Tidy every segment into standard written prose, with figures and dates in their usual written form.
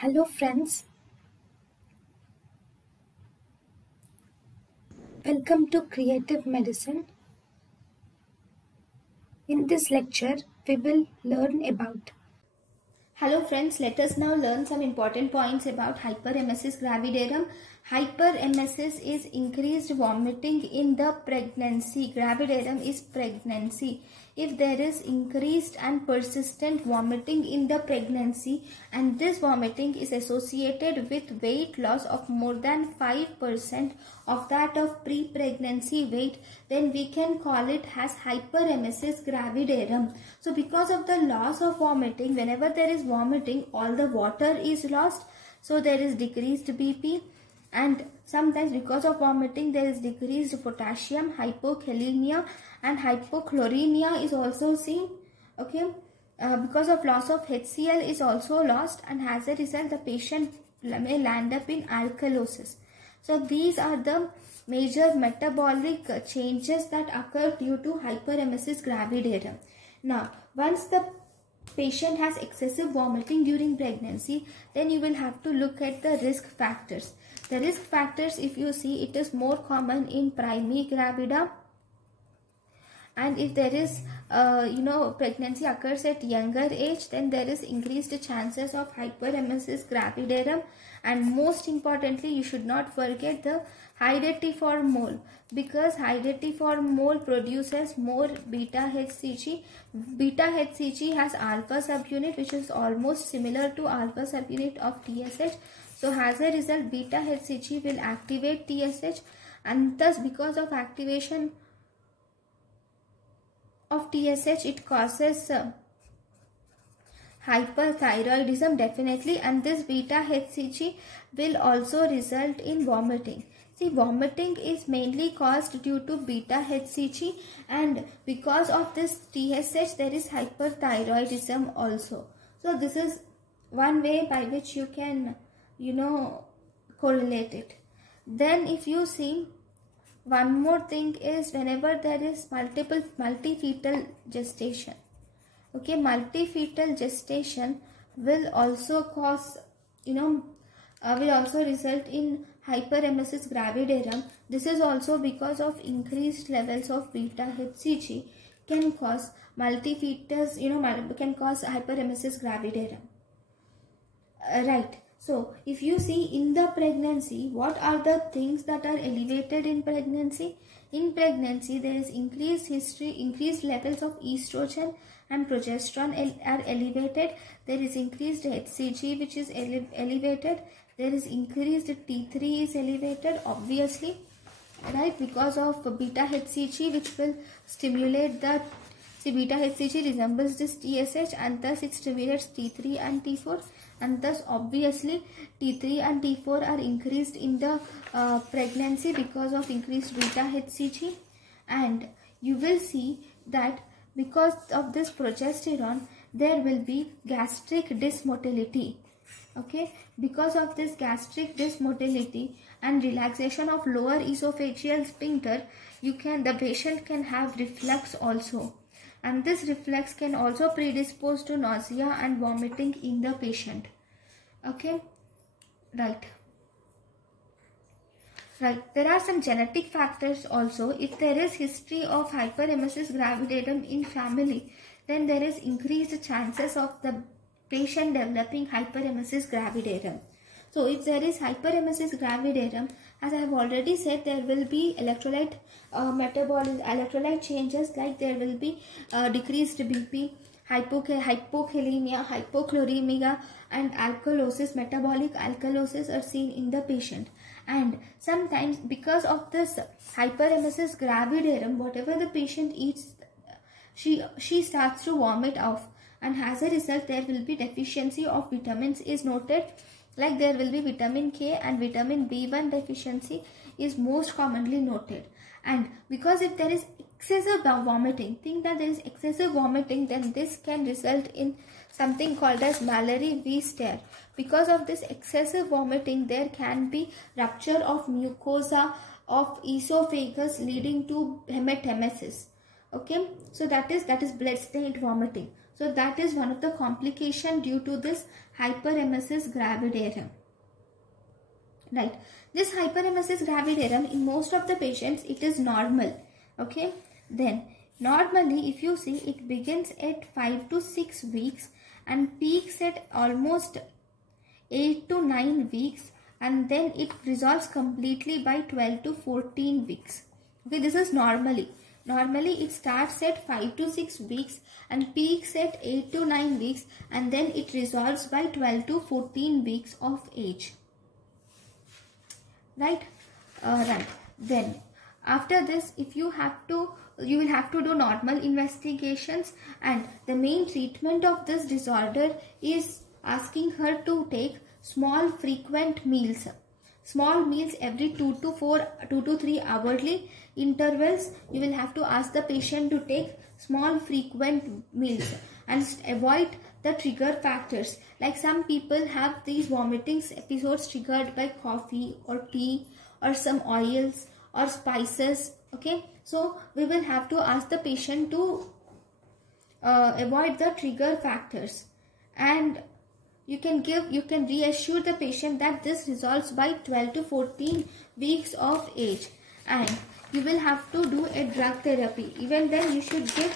Hello friends, welcome to Creative Medicine. In this lecture, we will learn about. Hello friends, let us now learn some important points about hyperemesis gravidarum. Hyperemesis is increased vomiting in the pregnancy. Gravidarum is pregnancy. If there is increased and persistent vomiting in the pregnancy and this vomiting is associated with weight loss of more than 5% of that of pre-pregnancy weight, then we can call it as hyperemesis gravidarum. So because of the loss of vomiting, whenever there is vomiting, all the water is lost, so there is decreased BP, and sometimes because of vomiting there is decreased potassium, hypokalemia and hypochloremia is also seen. Because of loss of HCl is also lost, and as a result the patient may land up in alkalosis. So these are the major metabolic changes that occur due to hyperemesis gravidarum. Now, once the patient has excessive vomiting during pregnancy, then you will have to look at the risk factors. The risk factors, if you see, it is more common in primigravida, and if there is pregnancy occurs at younger age, then there is increased chances of hyperemesis gravidarum. And most importantly, you should not forget the hydatifor mole, because hydatifor mole produces more beta HCG. Beta HCG has alpha subunit which is almost similar to alpha subunit of TSH. So as a result, beta HCG will activate TSH, and thus because of activation of TSH it causes hyperthyroidism definitely, and this beta HCG will also result in vomiting. See, vomiting is mainly caused due to beta HCG, and because of this TSH there is hyperthyroidism also. So this is one way by which you can correlate it. Then if you see, one more thing is whenever there is multifetal gestation. Multifetal gestation will also cause, will also result in hyperemesis gravidarum. This is also because of increased levels of beta HCG can cause multifetus, can cause hyperemesis gravidarum. Right. So, if you see in the pregnancy, what are the things that are elevated in pregnancy? In pregnancy, there is increased levels of estrogen and progesterone are elevated. There is increased HCG which is elevated. There is increased T3 is elevated, obviously, right, because of beta HCG which will stimulate the, beta HCG resembles this TSH and thus it stimulates T3 and T4, and thus obviously T3 and T4 are increased in the pregnancy because of increased beta HCG. And you will see that because of this progesterone there will be gastric dysmotility. Because of this gastric dysmotility and relaxation of lower esophageal sphincter, the patient can have reflux also, and this reflux can also predispose to nausea and vomiting in the patient. Right. There are some genetic factors also. If there is history of hyperemesis gravidarum in family, then there is increased chances of the patient developing hyperemesis gravidarum. So if there is hyperemesis gravidarum, as I have already said, there will be electrolyte electrolyte changes, like there will be decreased BP, hypokalemia, hypochloremia and alkalosis. Metabolic alkalosis are seen in the patient. And sometimes because of this hyperemesis gravidarum, whatever the patient eats, she starts to vomit off, and as a result there will be deficiency of vitamins is noted, like there will be vitamin K and vitamin B1 deficiency is most commonly noted. And because if there is excessive vomiting, then this can result in something called as Mallory-Weiss. Because of this excessive vomiting, there can be rupture of mucosa of esophagus leading to hematemesis. So that is blood stained vomiting. So that is one of the complication due to this hyperemesis gravidarum. Right. This hyperemesis gravidarum, in most of the patients, it is normal. Okay. Then normally, if you see, it begins at 5 to 6 weeks and peaks at almost 8 to 9 weeks, and then it resolves completely by 12 to 14 weeks. Okay, this is normally. Normally it starts at 5 to 6 weeks and peaks at 8 to 9 weeks, and then it resolves by 12 to 14 weeks of age. Right? Right. Then after this, if you will have to do normal investigations, and the main treatment of this disorder is asking her to take small frequent meals. Small meals every 2 to 3 hourly intervals. You will have to ask the patient to take small frequent meals and avoid the trigger factors. Like some people have these vomiting episodes triggered by coffee or tea or some oils or spices. Okay, so we will have to ask the patient to avoid the trigger factors, and you can reassure the patient that this resolves by 12 to 14 weeks of age. And you will have to do a drug therapy. Even then you should give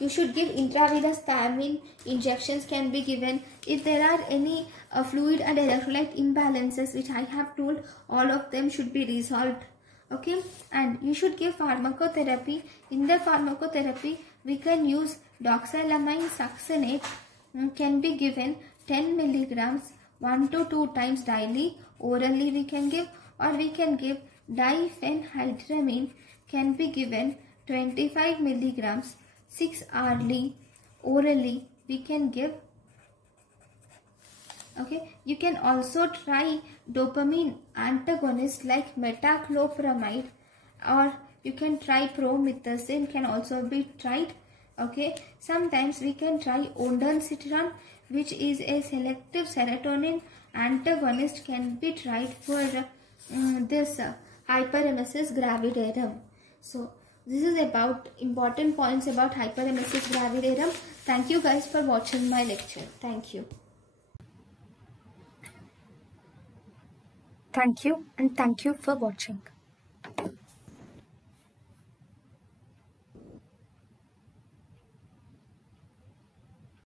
you should give intravenous thiamine injections can be given. If there are any fluid and electrolyte imbalances, which I have told, all of them should be resolved. Okay, and you should give pharmacotherapy. In the pharmacotherapy, we can use doxylamine succinate, can be given 10 milligrams 1 to 2 times daily. Orally we can give, or we can give diphenhydramine, can be given 25 milligrams 6 hourly. Orally we can give. Okay, you can also try dopamine antagonist like metoclopramide, or you can try promethazine, can also be tried. Okay, sometimes we can try ondansetron, which is a selective serotonin antagonist, can be tried for this hyperemesis gravidarum. So this is about important points about hyperemesis gravidarum. Thank you guys for watching my lecture. Thank you. Thank you, and thank you for watching.